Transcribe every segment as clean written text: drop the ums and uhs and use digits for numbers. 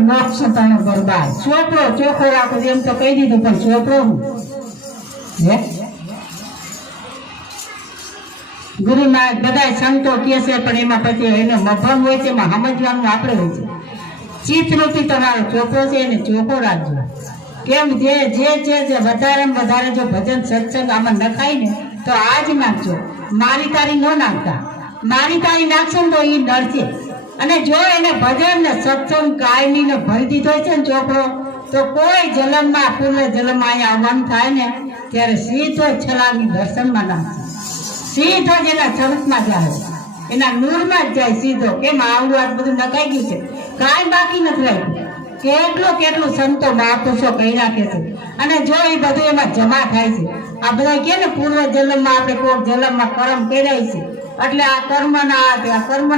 મોક્ષ પણ બરબાદ ચોપડો ચોખ્ખો રાખો એમ તો કહી દીધું પણ ચોપડો ગુરુ ના બધા સંતો કે છે પણ એમાં પછી એને મફમ હોય છે એમાં સમજવાનું આપણે હોય છે ચિત્તરૂપી તમારો ચોપડો છે એને ચોખ્ખો રાખજો કેમ જે વધારે જો ભજન સત્સંગ આમાં નખાય ને તો આજ નાખજો મારી તારી ન નાખતા મારી તારી નાખશો ને તો એ નડશે અને જો એને ભજન ને સત્સંગ કાયમી ને ભરી દીધો છે ને ચોપડો તો કોઈ જન્મમાં પૂર્વ જન્મ અહીંયા આવવાનું થાય ને ત્યારે સીધો છલાંગી દર્શનમાં નાખશે સીધો જ એના ચરતમાં જાય એના નૂરમાં જ જાય સીધો કેમ આવડું આ બધું નખાઈ ગયું છે કાંઈ બાકી નથી રાખ્યું કેટલું સંતો મહાપુરુષો કહી નાખે છે અને જો એ બધું એમાં જમા થાય છે આ બધા કે ને પૂર્વ જન્મમાં આપણે કોઈ જન્મમાં કર્મ કર્યા છે એટલે આ કર્મના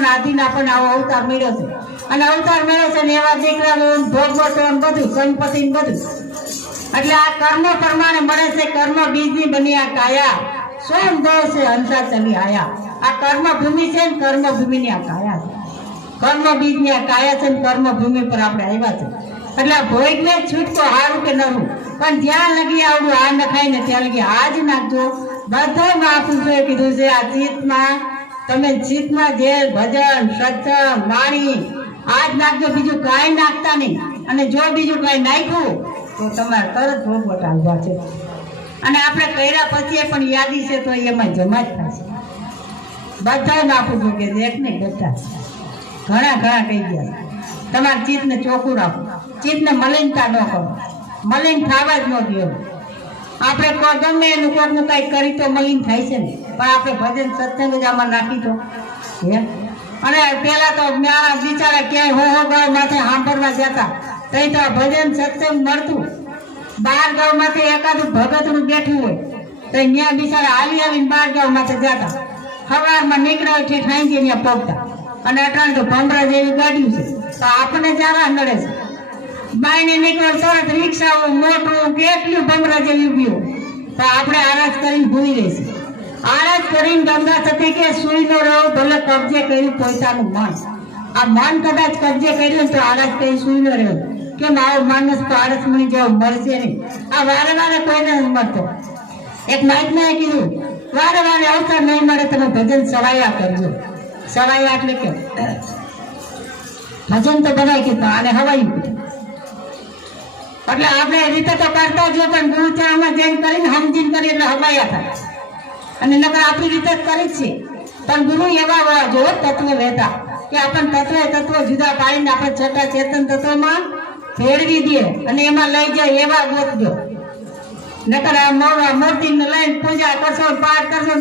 આધીન આપણને આવો અવતાર મળ્યો છે અને અવતાર મળ્યો છે ને એવા દીકરા ભોગવટો બધું સંપત્તિ બધું એટલે આ કર્મ પ્રમાણે મળે છે કર્મ બીજની બની આ કાયા સોમ દોષ છે હંસા ચલી આયા આ કર્મ ભૂમિ છે ને કર્મ ભૂમિની આ કાયા છે કર્મ બીજની આ કાયા છે ને કર્મ ભૂમિ પર આપણે આવ્યા છે એટલે ભોગને છૂટકો હારું કે નરું પણ જ્યાં લગી આવડું આ નખાય ને ત્યાં લગી આ જ નાખજો બધા મહાપુરુષોએ કીધું છે આ ચિત્તમાં તમે ચિત્તમાં જે ભજન સત્સંગ વાણી આ જ નાખજો બીજું કાંઈ નાખતા નહીં અને જો બીજું કાંઈ નાખ્યું તો તમારે તરત ભોગવટ આવવા છે અને આપણે કર્યા પછી પણ યાદી છે તો એમાં જમા જ થશે. બધાને આપું છું કે એક ને બધા ઘણા કહી ગયા તમારા ચિત્તને ચોખ્ખું રાખો, ચિત્તને મલિનતા ન કરો, મલિન થવા જ ન દો. આપણે ગમે એનું કોકનું કંઈક કરી તો મલિન થાય છે ને, પણ આપણે ભજન સત્સંગ જ આમાં નાખી તો હે. અને પેલા તો બિચારા ક્યાંય હો ગામ માથે સાંભળવા જતા તઈ તો ભજન સત્સંગ મળતું. બાર ગામ માંથી એકાદું ભગતનું બેઠું હોય તો ત્યાં બિચારા હાલી બાર ગામ માથે જતા. સવારમાં નીકળ્યા છે ઠાઈ ત્યાં પહોંચતા. અને અટાણ તો ભમરા જેવી ગાડીઓ છે તો આપણને જરા નડે છે. બાઈને નીકળો તરત રિક્ષાઓ મોટું કેટલું ભમરા જેવી ઉભી તો આપણે આરાજ કરીને ભૂલી રહીશું. આરાજ કરીને ગંગા થતી કે સુઈ નો રહો ભલે કબજે કર્યું પોતાનું મન. આ મન કદાચ કબજે કર્યું તો આરાજ કરી સુઈ નો રહ્યો. કેમ આવો માણસ તો આળસ મળી જેવો મળશે નહીં. આ વારે વારે કોઈને નથી મળતો. એક મહાત્માએ કીધું વારે વારે અવસર નહીં મળે તમે ભજન સવાયા કરજો. સવાયા એટલે કે ભજન તો બનાવી કીધું આને હવાયું કીધું. એટલે આપણે રીતે તો કરતા જો પણ ગુરુ ચરણમાં જઈને કરીને સમજીને કરી એટલે હવાયા થાય. અને નકર આપણી રીતે જ કરી છે. પણ ગુરુ એવા હોવા જો તત્વ લેતા કે આપણને તત્વ જુદા પાડીને આપણે છઠ્ઠા ચેતન તત્વમાં ફેરવી દે અને એમાં લઈ જાય એવા ગોતજો. નકર આ મૂર્તિને લઈને પૂજા કરશો પાઠ કરશો